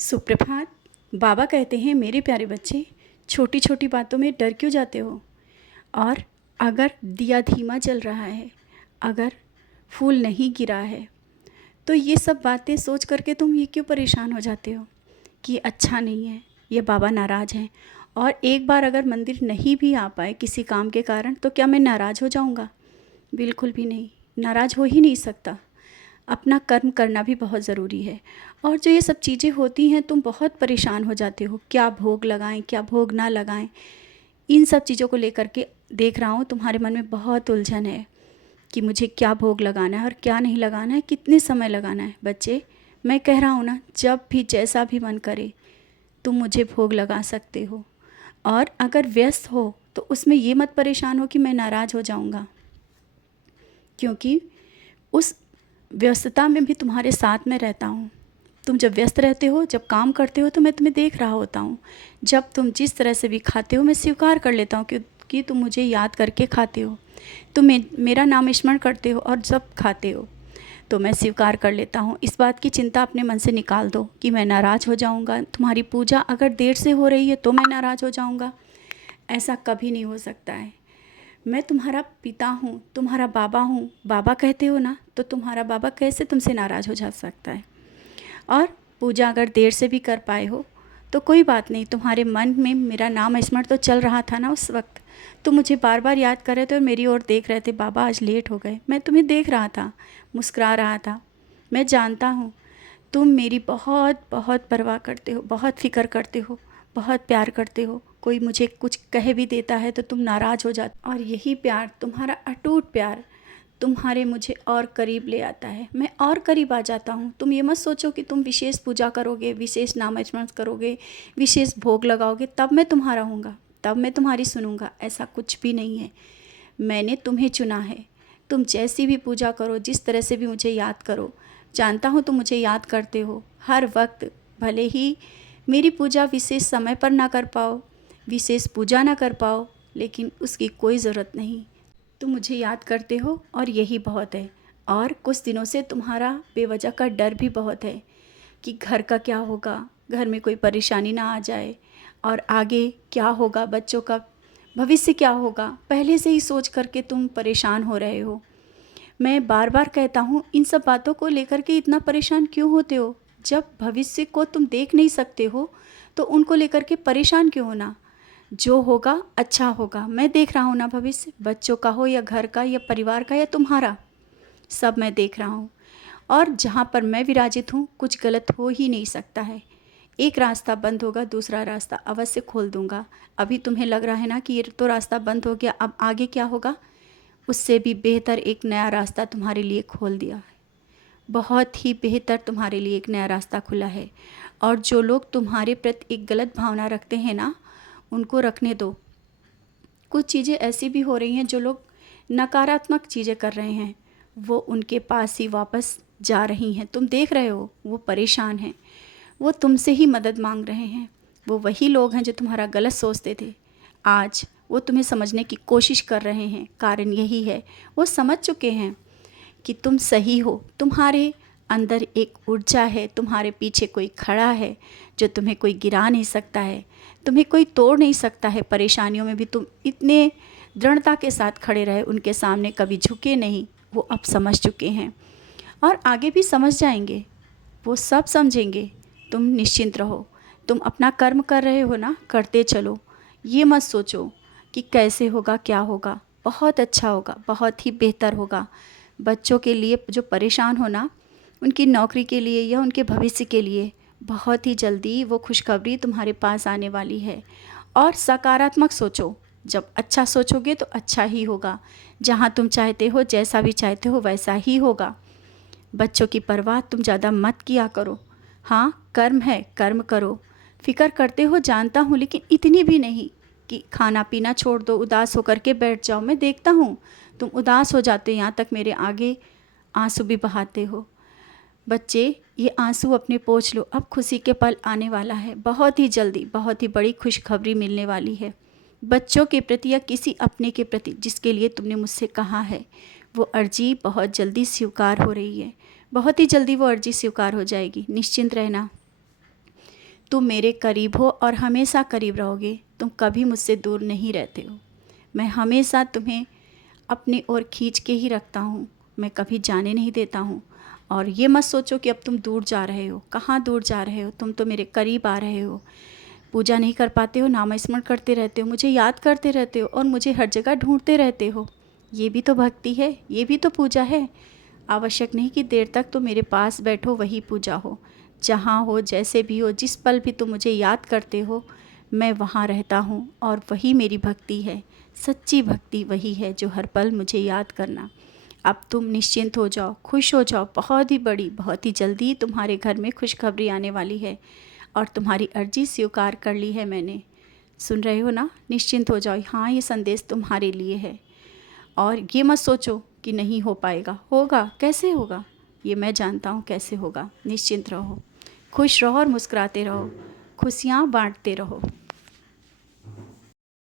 सुप्रभात। बाबा कहते हैं, मेरे प्यारे बच्चे, छोटी छोटी बातों में डर क्यों जाते हो। और अगर दिया धीमा जल रहा है, अगर फूल नहीं गिरा है, तो ये सब बातें सोच करके तुम ये क्यों परेशान हो जाते हो कि अच्छा नहीं है, ये बाबा नाराज़ हैं। और एक बार अगर मंदिर नहीं भी आ पाए किसी काम के कारण, तो क्या मैं नाराज़ हो जाऊँगा? बिल्कुल भी नहीं, नाराज़ हो ही नहीं सकता। अपना कर्म करना भी बहुत ज़रूरी है। और जो ये सब चीज़ें होती हैं, तुम बहुत परेशान हो जाते हो, क्या भोग लगाएं, क्या भोग ना लगाएं। इन सब चीज़ों को लेकर के देख रहा हूँ तुम्हारे मन में बहुत उलझन है कि मुझे क्या भोग लगाना है और क्या नहीं लगाना है, कितने समय लगाना है। बच्चे, मैं कह रहा हूँ ना, जब भी जैसा भी मन करे तुम मुझे भोग लगा सकते हो। और अगर व्यस्त हो तो उसमें ये मत परेशान हो कि मैं नाराज़ हो जाऊँगा, क्योंकि उस व्यस्तता में भी तुम्हारे साथ में रहता हूँ। तुम जब व्यस्त रहते हो, जब काम करते हो, तो मैं तुम्हें देख रहा होता हूँ। जब तुम जिस तरह से भी खाते हो, मैं स्वीकार कर लेता हूँ कि तुम मुझे याद करके खाते हो। तुम मेरा नाम स्मरण करते हो, और जब खाते हो तो मैं स्वीकार कर लेता हूँ। इस बात की चिंता अपने मन से निकाल दो कि मैं नाराज़ हो जाऊँगा। तुम्हारी पूजा अगर देर से हो रही है तो मैं नाराज़ हो जाऊँगा, ऐसा कभी नहीं हो सकता है। मैं तुम्हारा पिता हूँ, तुम्हारा बाबा हूँ। बाबा कहते हो ना, तो तुम्हारा बाबा कैसे तुमसे नाराज़ हो जा सकता है। और पूजा अगर देर से भी कर पाए हो तो कोई बात नहीं, तुम्हारे मन में मेरा नाम स्मरण तो चल रहा था ना उस वक्त। तुम मुझे बार बार याद कर रहे थे और मेरी ओर देख रहे थे, बाबा आज लेट हो गए। मैं तुम्हें देख रहा था, मुस्कुरा रहा था। मैं जानता हूँ तुम मेरी बहुत बहुत परवाह करते हो, बहुत फ़िक्र करते हो, बहुत प्यार करते हो। कोई मुझे कुछ कह भी देता है तो तुम नाराज़ हो जाते, और यही प्यार, तुम्हारा अटूट प्यार, तुम्हारे मुझे और करीब ले आता है। मैं और करीब आ जाता हूँ। तुम ये मत सोचो कि तुम विशेष पूजा करोगे, विशेष नाम स्मरण करोगे, विशेष भोग लगाओगे तब मैं तुम्हारा हूँगा, तब मैं तुम्हारी सुनूंगा। ऐसा कुछ भी नहीं है। मैंने तुम्हें चुना है। तुम जैसी भी पूजा करो, जिस तरह से भी मुझे याद करो, जानता हूँ तुम मुझे याद करते हो हर वक्त। भले ही मेरी पूजा विशेष समय पर ना कर पाओ, विशेष पूजा ना कर पाओ, लेकिन उसकी कोई ज़रूरत नहीं। तुम मुझे याद करते हो और यही बहुत है। और कुछ दिनों से तुम्हारा बेवजह का डर भी बहुत है कि घर का क्या होगा, घर में कोई परेशानी ना आ जाए, और आगे क्या होगा, बच्चों का भविष्य क्या होगा, पहले से ही सोच करके तुम परेशान हो रहे हो। मैं बार बार कहता हूँ, इन सब बातों को लेकर के इतना परेशान क्यों होते हो? जब भविष्य को तुम देख नहीं सकते हो तो उनको लेकर के परेशान क्यों होना? जो होगा अच्छा होगा। मैं देख रहा हूँ ना भविष्य, बच्चों का हो या घर का या परिवार का या तुम्हारा, सब मैं देख रहा हूँ। और जहाँ पर मैं विराजित हूँ, कुछ गलत हो ही नहीं सकता है। एक रास्ता बंद होगा, दूसरा रास्ता अवश्य खोल दूँगा। अभी तुम्हें लग रहा है ना कि ये तो रास्ता बंद हो गया, अब आगे क्या होगा? उससे भी बेहतर एक नया रास्ता तुम्हारे लिए खोल दिया है। बहुत ही बेहतर तुम्हारे लिए एक नया रास्ता खुला है। और जो लोग तुम्हारे प्रति एक गलत भावना रखते हैं ना, उनको रखने दो। कुछ चीज़ें ऐसी भी हो रही हैं, जो लोग नकारात्मक चीज़ें कर रहे हैं, वो उनके पास ही वापस जा रही हैं। तुम देख रहे हो, वो परेशान हैं, वो तुमसे ही मदद मांग रहे हैं। वो वही लोग हैं जो तुम्हारा गलत सोचते थे, आज वो तुम्हें समझने की कोशिश कर रहे हैं। कारण यही है, वो समझ चुके हैं कि तुम सही हो। तुम्हारे अंदर एक ऊर्जा है, तुम्हारे पीछे कोई खड़ा है जो तुम्हें कोई गिरा नहीं सकता है, तुम्हें कोई तोड़ नहीं सकता है। परेशानियों में भी तुम इतने दृढ़ता के साथ खड़े रहे, उनके सामने कभी झुके नहीं। वो अब समझ चुके हैं और आगे भी समझ जाएंगे, वो सब समझेंगे। तुम निश्चिंत रहो। तुम अपना कर्म कर रहे हो ना, करते चलो। ये मत सोचो कि कैसे होगा, क्या होगा। बहुत अच्छा होगा, बहुत ही बेहतर होगा। बच्चों के लिए जो परेशान हो ना, उनकी नौकरी के लिए या उनके भविष्य के लिए बहुत ही जल्दी वो खुशखबरी तुम्हारे पास आने वाली है। और सकारात्मक सोचो। जब अच्छा सोचोगे तो अच्छा ही होगा। जहाँ तुम चाहते हो, जैसा भी चाहते हो, वैसा ही होगा। बच्चों की परवाह तुम ज़्यादा मत किया करो। हाँ, कर्म है, कर्म करो। फिक्र करते हो जानता हूँ, लेकिन इतनी भी नहीं कि खाना पीना छोड़ दो, उदास होकर के बैठ जाओ। मैं देखता हूँ तुम उदास हो जाते, यहाँ तक मेरे आगे आंसू भी बहाते हो। बच्चे, ये आंसू अपने पोंछ लो। अब खुशी के पल आने वाला है, बहुत ही जल्दी बहुत ही बड़ी खुशखबरी मिलने वाली है। बच्चों के प्रति या किसी अपने के प्रति जिसके लिए तुमने मुझसे कहा है, वो अर्जी बहुत जल्दी स्वीकार हो रही है। बहुत ही जल्दी वो अर्जी स्वीकार हो जाएगी, निश्चिंत रहना। तुम मेरे करीब हो और हमेशा करीब रहोगे। तुम कभी मुझसे दूर नहीं रहते हो। मैं हमेशा तुम्हें अपनी ओर खींच के ही रखता हूँ, मैं कभी जाने नहीं देता हूँ। और ये मत सोचो कि अब तुम दूर जा रहे हो। कहाँ दूर जा रहे हो, तुम तो मेरे करीब आ रहे हो। पूजा नहीं कर पाते हो, नाम स्मरण करते रहते हो, मुझे याद करते रहते हो और मुझे हर जगह ढूंढते रहते हो। ये भी तो भक्ति है, ये भी तो पूजा है। आवश्यक नहीं कि देर तक तो मेरे पास बैठो वही पूजा हो। जहाँ हो, जैसे भी हो, जिस पल भी तुम मुझे याद करते हो, मैं वहाँ रहता हूँ और वही मेरी भक्ति है। सच्ची भक्ति वही है जो हर पल मुझे याद करना। अब तुम निश्चिंत हो जाओ, खुश हो जाओ। बहुत ही बड़ी, बहुत ही जल्दी तुम्हारे घर में खुशखबरी आने वाली है और तुम्हारी अर्जी स्वीकार कर ली है मैंने। सुन रहे हो ना? निश्चिंत हो जाओ। हाँ, ये संदेश तुम्हारे लिए है। और ये मत सोचो कि नहीं हो पाएगा। होगा, कैसे होगा? ये मैं जानता हूँ कैसे होगा। निश्चिंत रहो, खुश रहो और मुस्कुराते रहो, खुशियाँ बांटते रहो।